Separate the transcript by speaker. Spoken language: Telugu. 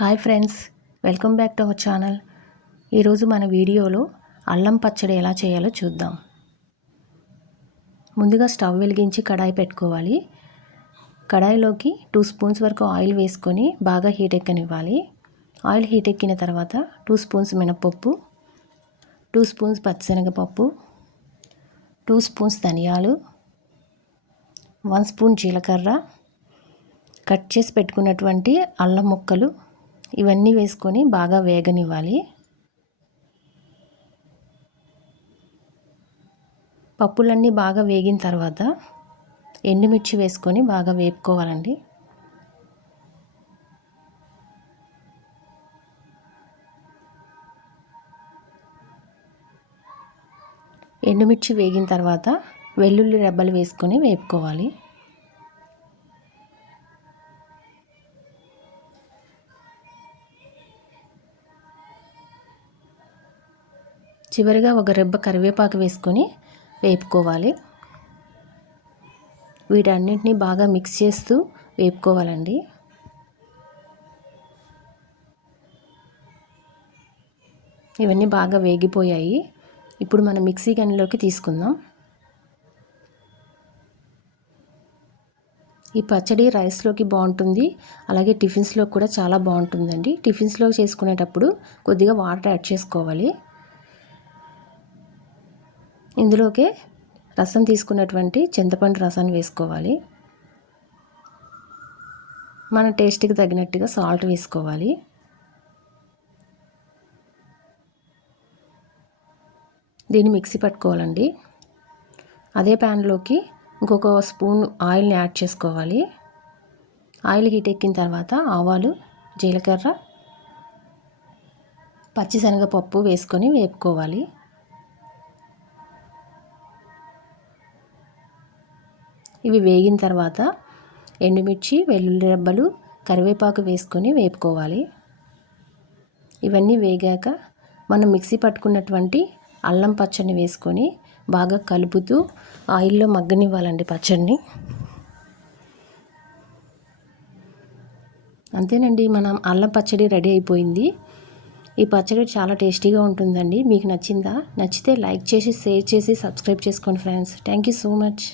Speaker 1: Hi friends welcome back to our channel. ఈరోజు మన వీడియోలో అల్లం పచ్చడి ఎలా చేయాలో చూద్దాం. ముందుగా స్టవ్ వెలిగించి కడాయి పెట్టుకోవాలి. కడాయిలోకి టూ స్పూన్స్ వరకు ఆయిల్ వేసుకొని బాగా హీట్ ఎక్కనివ్వాలి. ఆయిల్ హీట్ ఎక్కిన తర్వాత టూ స్పూన్స్ మినపప్పు టూ స్పూన్స్ పచ్చిశనగపప్పు టూ స్పూన్స్ ధనియాలు వన్ స్పూన్ జీలకర్ర. కట్ చేసి పెట్టుకున్నటువంటి అల్లం ముక్కలు ఇవన్నీ వేసుకొని బాగా వేగనివ్వాలి. పప్పులన్నీ బాగా వేగిన తర్వాత ఎండుమిర్చి వేసుకొని బాగా వేపుకోవాలండి. ఎండుమిర్చి వేగిన తర్వాత వెల్లుల్లి రెబ్బలు వేసుకొని వేపుకోవాలి. చివరిగా ఒక రెబ్బ కరివేపాకు వేసుకొని వేపుకోవాలి. వీటన్నింటినీ బాగా మిక్స్ చేస్తూ వేపుకోవాలండి. ఇవన్నీ బాగా వేగిపోయాయి. ఇప్పుడు మనం మిక్సీ గనిలోకి తీసుకుందాం. ఈ పచ్చడి రైస్లోకి బాగుంటుంది. అలాగే టిఫిన్స్లో కూడా చాలా బాగుంటుందండి. టిఫిన్స్లో చేసుకునేటప్పుడు కొద్దిగా వాటర్ యాడ్ చేసుకోవాలి. ఇందులోకే రసం తీసుకున్నటువంటి చింతపండు రసాన్ని వేసుకోవాలి. మన టేస్ట్కి తగినట్టుగా సాల్ట్ వేసుకోవాలి. దీన్ని మిక్సీ పట్టుకోవాలండి. అదే ప్యాన్లోకి ఇంకొక స్పూన్ ఆయిల్ని యాడ్ చేసుకోవాలి. ఆయిల్ హీట్ ఎక్కిన తర్వాత ఆవాలు జీలకర్ర పచ్చిశనగపప్పు వేసుకొని వేపుకోవాలి. ఇవి వేగిన తర్వాత ఎండుమిర్చి వెల్లుల్లి రెబ్బలు కరివేపాకు వేసుకొని వేపుకోవాలి. ఇవన్నీ వేగాక మనం మిక్సీ పట్టుకున్నటువంటి అల్లం పచ్చడిని వేసుకొని బాగా కలుపుతూ ఆయిల్లో మగ్గనివ్వాలండి పచ్చడిని. అంతేనండి మనం అల్లం పచ్చడి రెడీ అయిపోయింది. ఈ పచ్చడి చాలా టేస్టీగా ఉంటుందండి. మీకు నచ్చిందా? నచ్చితే లైక్ చేసి షేర్ చేసి సబ్స్క్రైబ్ చేసుకోండి friends. Thank you so much.